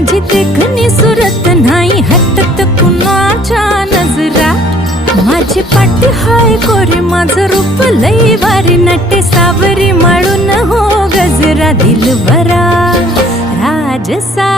माझी देखणी सुरत नाही हटत कुणाच्या नजरा. माझी पाटी हाय कोरी माझं रूप लई भारी नटे सावरी माळून हो गजरा दिलबरा राजसा.